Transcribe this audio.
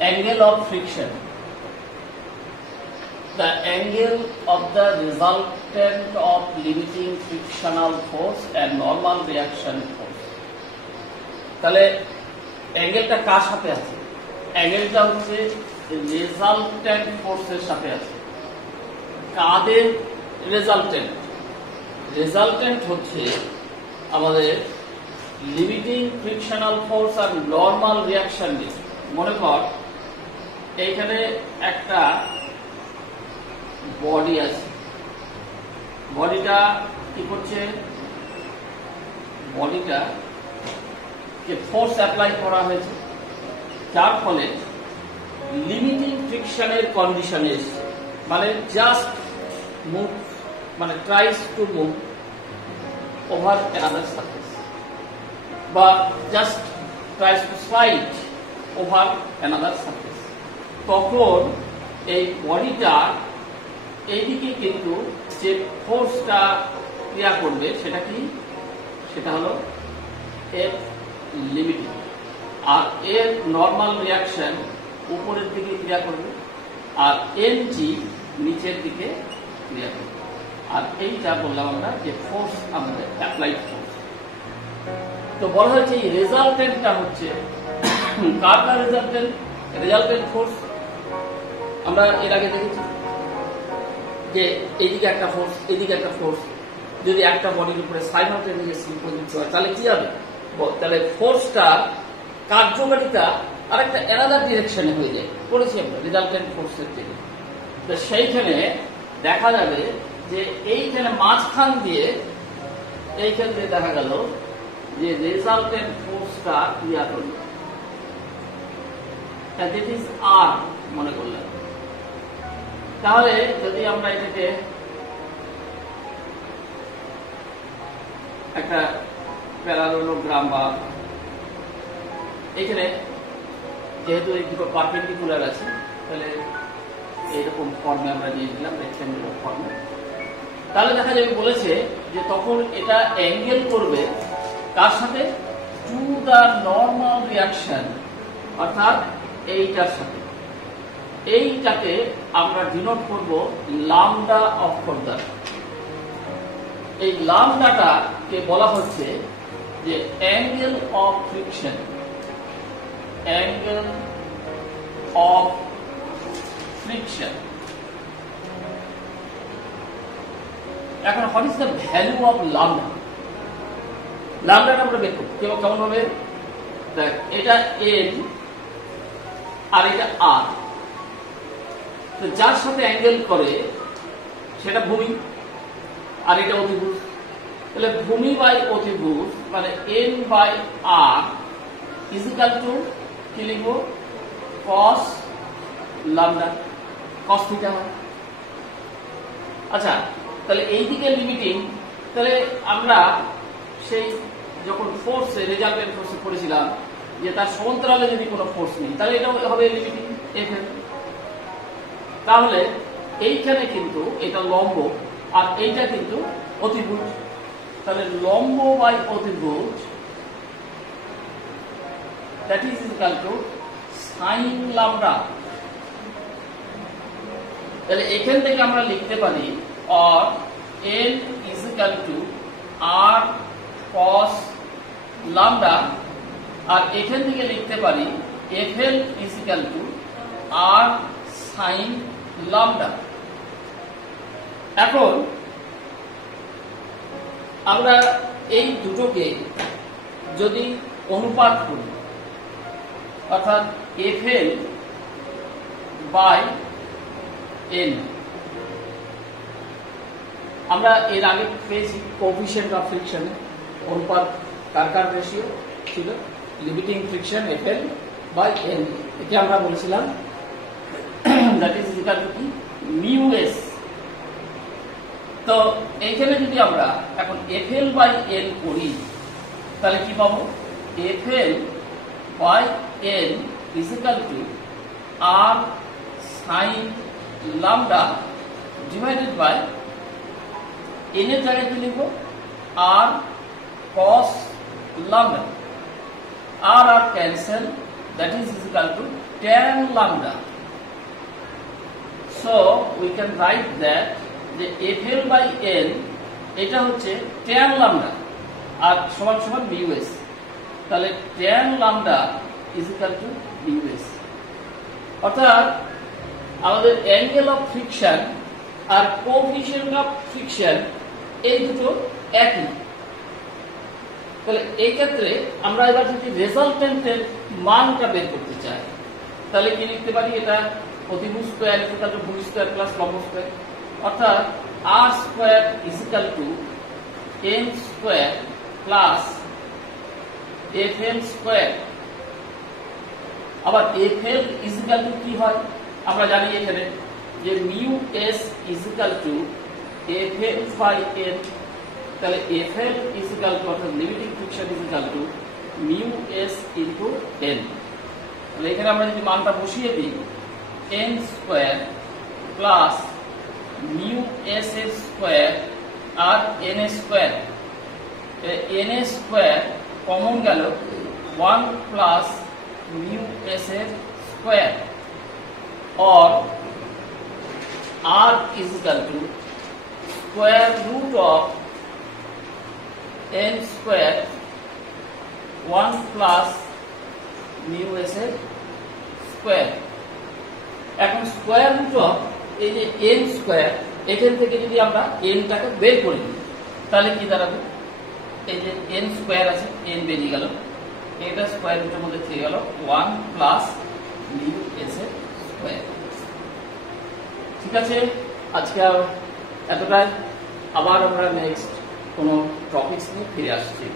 angle of friction, the angle of the resultant of limiting frictional force and normal reaction force. তাহলে অ্যাঙ্গেলটা কার সাথে আছে? অ্যাঙ্গেলটা হচ্ছে resultant ফোর্সের সাথে আছে। কাদের রেজাল্টেন্ট? রেজাল্টেন্ট হচ্ছে আমাদের লিমিটিং ফ্রিকশনাল ফোর্স আর নর্মাল রিয়াকশন দিয়ে। মনে কর এইখানে একটা বডি আছে, বডিটা কি করছে? বডিটা যে ফোর্স অ্যাপ্লাই করা হয়েছে, যার ফলে লিমিটিং ফ্রিকশনের কন্ডিশনে এসছে, মানে জাস্ট মুভ, মানে tries to move over another surface, বা just tries to slide over another surface. তখন এই বডিটা এইদিকে কিন্তু যে ফোর্সটা ক্রিয়া করবে সেটা কি? সেটা হলো এর লিমিটিং, আর এর নর্মাল রিয়াকশন উপরের দিকে ক্রিয়া করবে, আর এনজি নিচের দিকে ক্রিয়া করবে। আর এইটা বললাম আমরা যে ফোর্স, আমাদের অ্যাপ্লাইড ফোর্স। তো বলা হয়েছে এই রেজাল্টেন্টটা হচ্ছে কার রেজাল্টেন্ট? রেজাল্টেন্ট ফোর্স আমরা এর আগে দেখেছি যে এইদিকে একটা ফোর্স, এইদিকে একটা ফোর্স, যদি একটা বডির উপরে সাইমালটেনিয়াসলি প্রযুক্ত হয় তাহলে কি হবে? তাহলে ফোর্সটা কার্যকারিতা আর একটা অ্যানাদার ডিরেকশনে হয়ে যায়, পড়েছি আমরা রেজাল্টেন্ট ফোর্সের থেকে। তো সেইখানে দেখা যাবে যে এইখানে মাঝখান দিয়ে, এইখান দিয়ে দেখা গেল যে রেজাল্টেন্ট ফোর্সটা ক্রিয়া করল, দিস ইজ আর মনে করলাম। তাহলে যদি আমরা এটাকে একটা প্যারালোগ্রাম, বা এখানে যেহেতু এই দুটো পারপেন্ডিকুলার আছে, তাহলে এইরকম ফর্মে আমরা নিয়ে নিলাম, রেক্ট্যাঙ্গুলার ফর্মে। তাহলে দেখা যাবে বলেছে যে তখন এটা অ্যাঙ্গেল করবে কার সাথে? টু দ্য নর্মাল রিয়াকশন, অর্থাৎ এইটার সাথে। এইটাকে আমরা ডিনোট করব লামডা অফ ফোর দ্বারা। এই লামডাটাকে বলা হচ্ছে যে angle of friction, angle of friction. এখন what is the value of lambda? লামডাটা আমরা বের করব কেমন ভাবে? দেখ, এটা এন আর এটা আর, তো যার সাথে অ্যাঙ্গেল করে সেটা ভূমি, আর এটা অতিভুজ। তাহলে ভূমি বাই অতিভুজ মানে N by R is equal to কি লিখবো? কস লামডা, কস থিটা হয়। আচ্ছা, তাহলে এইদিকে লিমিটিং, তাহলে আমরা সেই যখন ফোর্সে রেজাল্টেন্ট ফোর্সে পড়েছিলাম যে তার সমান্তরালে যদি কোনো ফোর্স নেই, তাহলে এটা হবে লিমিটিং এখানে। তাহলে এইখানে কিন্তু এটা লম্ব আর এইটা কিন্তু অতিভুজ, তাহলে লম্ব বাই অতিভুজ that is equal to sine lambda. তাহলে এখান থেকে আমরা লিখতে পারি or N is equal to R cos lambda, আর এখান থেকে লিখতে পারি F L is equal to R sine lambda. এখন আমরা এই দুটোকে যদি অনুপাত করি, অর্থাৎ এফ এল বাই এন, আমরা এর আগে পেয়েছি কোএফিশিয়েন্ট অফ ফ্রিকশনে অনুপাত কার রেশিও ছিল? Limiting friction F L by N, একে আমরা বলেছিলাম দ্যাট ইজ ইকুয়াল টু কি? Mu S. তো এইখানে যদি আমরা এখন এফ এল বাই এন করি তাহলে কি পাবো? F L by N is equal to R sine lambda divided by N এর জায়গায় কি লিখবো? R cos lambda. R cancel, that is equal to tan lambda. So we can write that the FL by N এটা হচ্ছে tan lambda আর সমান সমান μs, তাহলে tan lambda is equal to μs। অর্থাৎ আমাদের অ্যাঙ্গেল অফ ফ্রিকশন আর coefficient of friction এই দুটো একই। তাহলে এই ক্ষেত্রে আমরা এবার যদি রেজাল্টেন্টের মানটা বের করতে চাই তাহলে কি লিখতে পারি, এটা প্রতিভুজ স্কয়ার ইকুয়াল টু ভূমি স্কয়ার প্লাস লম্ব স্কয়ার, অর্থাৎ r square is equal to n square plus fn square. আবার fl ইজ ইকুয়াল টু কি হয় আমরা জানি এখানে যে mu s is equal to fl by n, তাহলে fl ইজ ইকুয়াল টু অর্থাৎ limiting friction is equal to mu s into n। তাহলে এখানে আমরা যদি মানটা বসিয়ে দিই n square plus mu s এর স্কয়ার আর n square, n square common গেল 1 প্লাস মিউ s এর square, or r is equal to square root of n square 1 plus mu s এর স্কয়ার। এখন স্কয়ার রুট অফ এই যে n square, এখান থেকে যদি আমরা n টাকে বের করে নিই তাহলে কি দাঁড়াবে, এই যে n স্কয়ার আছে n বেরিয়ে গেল, এটা স্কয়ার রুটের মধ্যে থেকে গেল 1 প্লাস মিউ s এর স্কয়ার। ঠিক আছে, আজকে এতটাই, আবার আমরা নেক্সট কোনো টপিকস নিয়ে ফিরে আসছি।